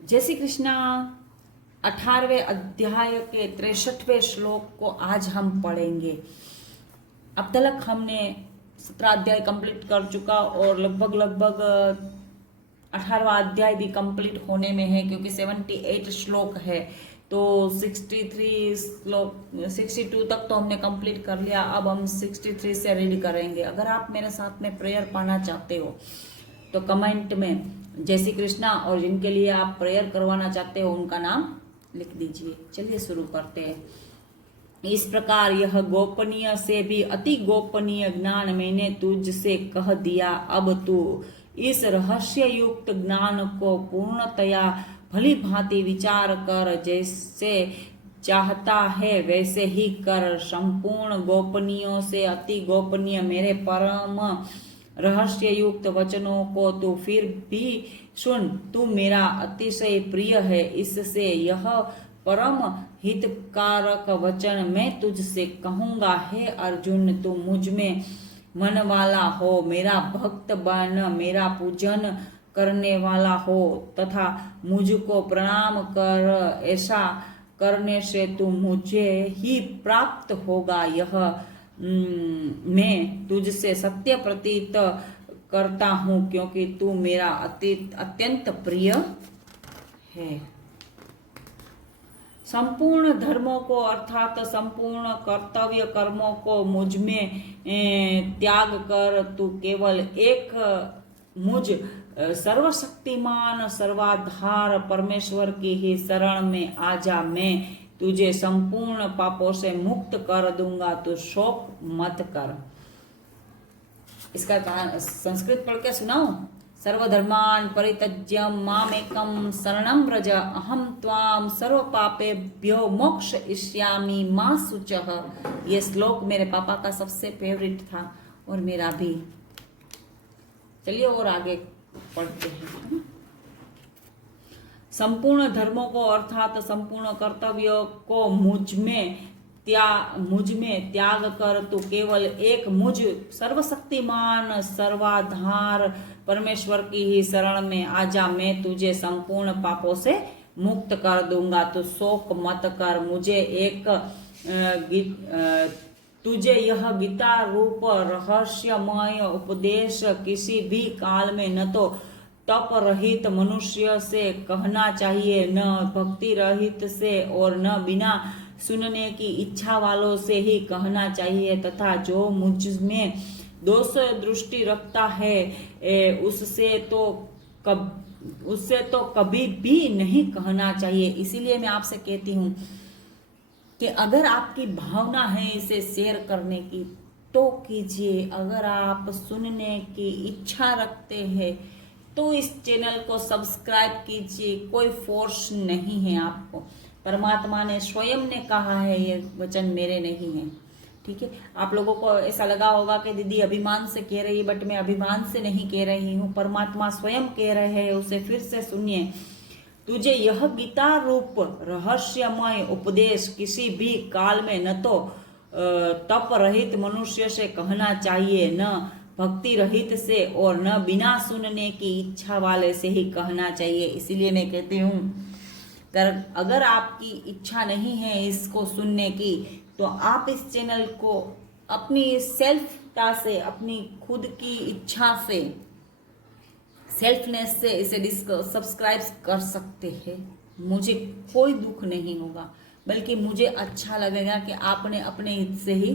जय श्री कृष्णा। 18वें अध्याय के 63वें श्लोक को आज हम पढ़ेंगे। अब तक हमने 17 अध्याय कंप्लीट कर चुका और लगभग 18वां अध्याय भी कंप्लीट होने में है, क्योंकि 78 श्लोक है। तो 63 श्लोक 62 तक तो हमने कंप्लीट कर लिया। अब हम 63 से रीड करेंगे। अगर आप मेरे साथ में प्रेयर पाना चाहते हो तो कमेंट में जय श्री कृष्णा और जिनके लिए आप प्रेयर करवाना चाहते हो उनका नाम लिख दीजिए। चलिए शुरू करते हैं। इस प्रकार यह गोपनीय से भी अति गोपनीय ज्ञान मैंने तुझसे कह दिया। अब तू इस रहस्य युक्त ज्ञान को पूर्णतया भली भांति विचार कर, जैसे चाहता है वैसे ही कर। संपूर्ण गोपनीयों से अति गोपनीय मेरे परम रहस्य युक्त वचनों को तू फिर भी सुन। तू मेरा अतिशय प्रिय है, इससे यह परम हितकारक वचन मैं तुझसे कहूंगा। हे अर्जुन, तू मुझ में मन वाला हो, मेरा भक्त बन, मेरा पूजन करने वाला हो तथा मुझको प्रणाम कर। ऐसा करने से तू मुझे ही प्राप्त होगा। यह मैं तुझसे सत्य प्रतीत करता हूँ, क्योंकि तू मेरा अत्यंत प्रिय है। संपूर्ण धर्मों को अर्थात संपूर्ण कर्तव्य कर्मों को मुझ में त्याग कर तू केवल एक मुझ सर्वशक्तिमान सर्वाधार परमेश्वर की ही शरण में आ जा। मैं तुझे संपूर्ण पापों से मुक्त कर दूंगा, तू शोक मत कर। इसका संस्कृत पढ़ के सुनाओ। सर्वधर्मान् परित्यज्य मामेकं शरणं व्रज, अहं त्वां सर्व पापेभ्यो मोक्षयिष्यामि मा शुचः। ये श्लोक मेरे पापा का सबसे फेवरेट था और मेरा भी। चलिए और आगे पढ़ते हैं। संपूर्ण धर्मों को अर्थात संपूर्ण कर्तव्यों को मुझ में त्याग कर तू केवल एक मुझ सर्वशक्तिमान सर्वाधार परमेश्वर की ही शरण में आ जा। मैं तुझे संपूर्ण पापों से मुक्त कर दूंगा, तू शोक मत कर। तुझे यह गीता रूप रहस्यमय उपदेश किसी भी काल में न तो तप रहित मनुष्य से कहना चाहिए, न भक्ति रहित से और न बिना सुनने की इच्छा वालों से ही कहना चाहिए, तथा जो मुझ में दोष दृष्टि रखता है उससे तो कभी भी नहीं कहना चाहिए। इसीलिए मैं आपसे कहती हूँ कि अगर आपकी भावना है इसे शेयर करने की तो कीजिए। अगर आप सुनने की इच्छा रखते हैं तो इस चैनल को सब्सक्राइब कीजिए। कोई फोर्स नहीं है आपको। परमात्मा ने स्वयं ने कहा है, ये वचन मेरे नहीं है। ठीक है। आप लोगों को ऐसा लगा होगा कि दीदी अभिमान से कह रही है, बट मैं अभिमान से नहीं कह रही हूँ। परमात्मा स्वयं कह रहे हैं। उसे फिर से सुनिए। तुझे यह गीता रूप रहस्यमय उपदेश किसी भी काल में न तो तप रहित मनुष्य से कहना चाहिए, न भक्ति रहित से और न बिना सुनने की इच्छा वाले से ही कहना चाहिए। इसीलिए मैं कहती हूँ अगर आपकी इच्छा नहीं है इसको सुनने की तो आप इस चैनल को अपनी सेल्फता से, अपनी खुद की इच्छा से, सेल्फनेस से इसे सब्सक्राइब कर सकते हैं। मुझे कोई दुख नहीं होगा, बल्कि मुझे अच्छा लगेगा कि आपने अपने हित से ही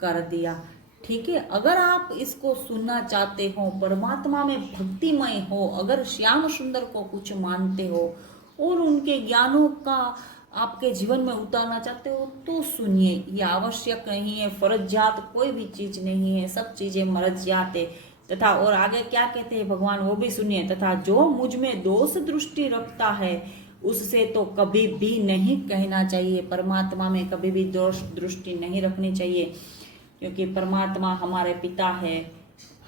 कर दिया। ठीक है। अगर आप इसको सुनना चाहते हो, परमात्मा में भक्तिमय हो, अगर श्याम सुंदर को कुछ मानते हो और उनके ज्ञानों का आपके जीवन में उतारना चाहते हो तो सुनिए। ये आवश्यक नहीं है, फर्जियात कोई भी चीज नहीं है, सब चीजें मर्जियात है। तथा और आगे क्या कहते हैं भगवान वो भी सुनिए। तथा जो मुझ में दोष दृष्टि रखता है उससे तो कभी भी नहीं कहना चाहिए। परमात्मा में कभी भी दोष दृष्टि नहीं रखनी चाहिए, क्योंकि परमात्मा हमारे पिता है।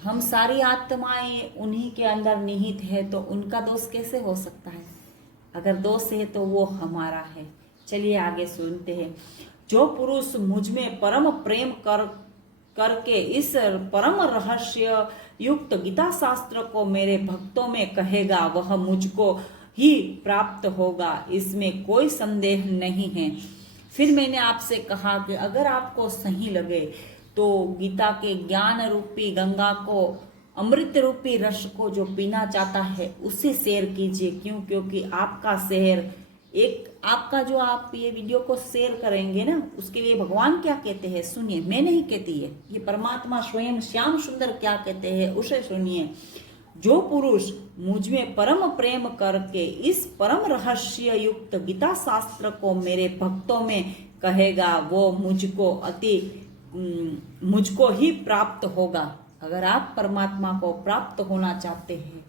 हम सारी आत्माएं उन्हीं के अंदर निहित है, तो उनका दोष कैसे हो सकता है? अगर दोष है तो वो हमारा है। चलिए आगे सुनते हैं। जो पुरुष मुझ में परम प्रेम करके इस परम रहस्य युक्त गीता शास्त्र को मेरे भक्तों में कहेगा, वह मुझको ही प्राप्त होगा, इसमें कोई संदेह नहीं है। फिर मैंने आपसे कहा कि अगर आपको सही लगे तो गीता के ज्ञान रूपी गंगा को, अमृत रूपी रस को जो पीना चाहता है उसे शेयर कीजिए। क्यों? क्योंकि आपका शेयर, एक आपका जो आप ये वीडियो को शेयर करेंगे ना, उसके लिए भगवान क्या कहते हैं सुनिए। मैं नहीं कहती है, ये परमात्मा स्वयं श्याम सुंदर क्या कहते हैं उसे सुनिए। जो पुरुष मुझ में परम प्रेम करके इस परम रहस्य युक्त गीता शास्त्र को मेरे भक्तों में कहेगा, वो मुझको ही प्राप्त होगा। अगर आप परमात्मा को प्राप्त होना चाहते हैं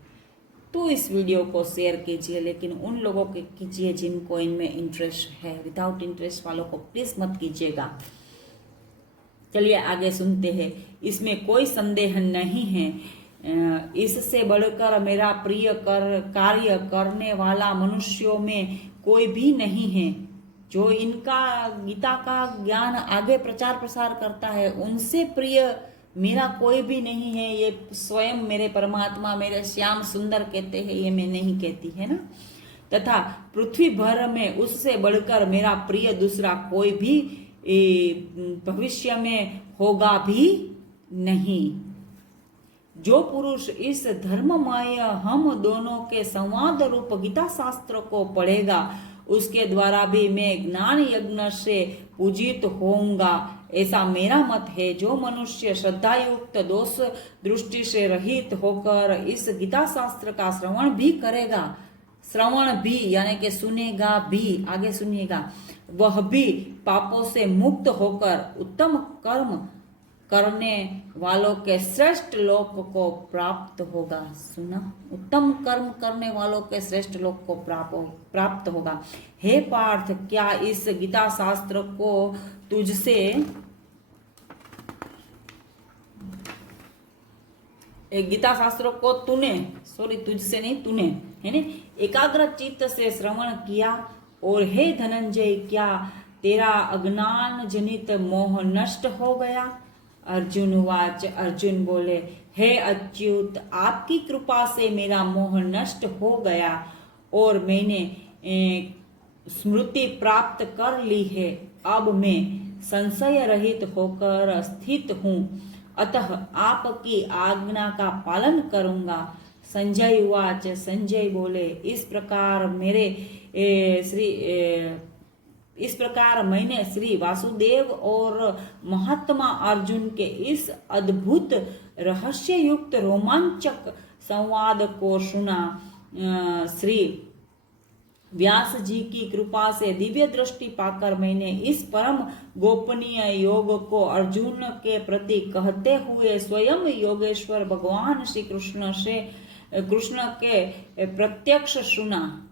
तो इस वीडियो को शेयर कीजिए, लेकिन उन लोगों के कीजिए जिनको इनमें इंटरेस्ट है। विदाउट इंटरेस्ट वालों को प्लीज मत कीजिएगा। चलिए आगे सुनते हैं। इसमें कोई संदेह नहीं है, इससे बढ़कर मेरा प्रिय कार्य करने वाला मनुष्यों में कोई भी नहीं है। जो इनका गीता का ज्ञान आगे प्रचार प्रसार करता है, उनसे प्रिय मेरा कोई भी नहीं है। ये स्वयं मेरे परमात्मा, मेरे श्याम सुंदर कहते हैं, ये मैं नहीं कहती है ना। तथा पृथ्वी भर में उससे बढ़कर मेरा प्रिय दूसरा कोई भी भविष्य में होगा भी नहीं। जो पुरुष इस धर्ममय हम दोनों के संवाद रूप गीता शास्त्र को पढ़ेगा, उसके द्वारा भी मैं ज्ञान यज्ञ से पूजित होऊंगा, ऐसा मेरा मत है। जो मनुष्य श्रद्धायुक्त दोष दृष्टि से रहित होकर इस गीता शास्त्र का श्रवण भी करेगा, श्रवण भी यानी कि सुनेगा भी, आगे सुनिएगा, वह भी पापों से मुक्त होकर उत्तम कर्म करने वालों के श्रेष्ठ लोक को प्राप्त होगा। सुना? उत्तम कर्म करने वालों के श्रेष्ठ लोक को प्राप्त होगा। हे पार्थ, क्या इस गीता शास्त्र को तुझसे तुझसे नहीं, तूने है ने एकाग्र चित्त से श्रवण किया। और हे धनंजय, क्या तेरा अज्ञान जनित मोह नष्ट हो गया? अर्जुन वाच, अर्जुन बोले, हे अच्युत, आपकी कृपा से मेरा मोह नष्ट हो गया और मैंने स्मृति प्राप्त कर ली है। अब मैं संशय रहित होकर स्थित हूँ, अतः आपकी आज्ञा का पालन करूंगा। संजय वाच, संजय बोले, इस प्रकार मैंने श्री वासुदेव और महात्मा अर्जुन के इस अद्भुत रहस्य युक्त रोमांचक संवाद को सुना। श्री व्यास जी की कृपा से दिव्य दृष्टि पाकर मैंने इस परम गोपनीय योग को अर्जुन के प्रति कहते हुए स्वयं योगेश्वर भगवान श्री कृष्ण के प्रत्यक्ष सुना,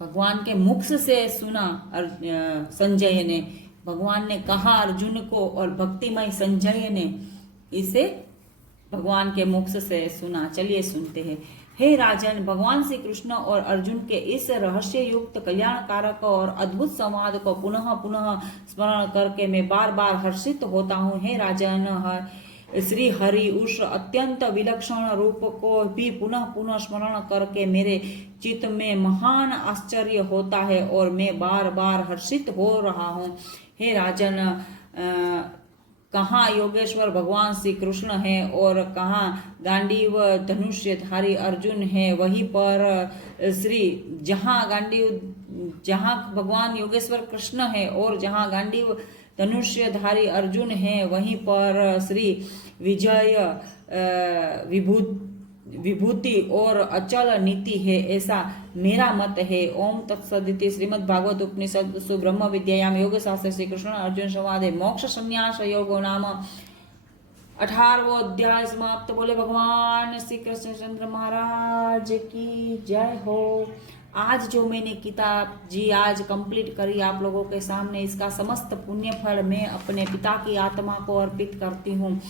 भगवान के मुख से सुना। संजय ने, भगवान ने कहा अर्जुन को और भक्तिमय संजय ने इसे भगवान के मुख से सुना। चलिए सुनते हैं। हे राजन, भगवान श्री कृष्ण और अर्जुन के इस रहस्य युक्त कल्याणकारक और अद्भुत संवाद को पुनः पुनः स्मरण करके मैं बार बार हर्षित होता हूँ। हे राजन, श्री हरि उस अत्यंत विलक्षण रूप को भी पुनः पुनः स्मरण करके मेरे चित्त में महान आश्चर्य होता है और मैं बार बार हर्षित हो रहा हूँ। हे राजन, कहाँ योगेश्वर भगवान श्री कृष्ण है और कहाँ गांडीव धनुष्यधारी अर्जुन है। वहीं पर जहाँ भगवान योगेश्वर कृष्ण है और जहाँ गांडीव धनुष्यधारी अर्जुन है, वहीं पर श्री विजय विभूति और अचल नीति है, ऐसा मेरा मत है। ओम तत्सदिति श्रीमद् भागवत उपनिषद ब्रह्म विद्यायाम योग शास्त्र श्री कृष्ण अर्जुन संवादे मोक्ष संन्यास योगो नाम 18वां अध्याय समाप्त। बोले भगवान श्री कृष्णचंद्र महाराज की जय हो। आज जो मैंने किताब जी आज कंप्लीट करी आप लोगों के सामने, इसका समस्त पुण्य फल मैं अपने पिता की आत्मा को अर्पित करती हूँ।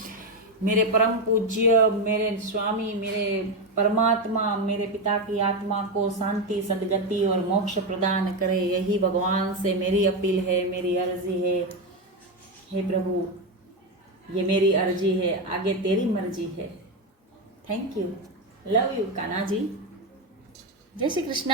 मेरे परम पूज्य, मेरे स्वामी, मेरे परमात्मा मेरे पिता की आत्मा को शांति, सद्गति और मोक्ष प्रदान करे, यही भगवान से मेरी अपील है, मेरी अर्जी है। हे प्रभु, ये मेरी अर्जी है, आगे तेरी मर्जी है। Thank you, love you Kanha ji. जय श्री कृष्ण।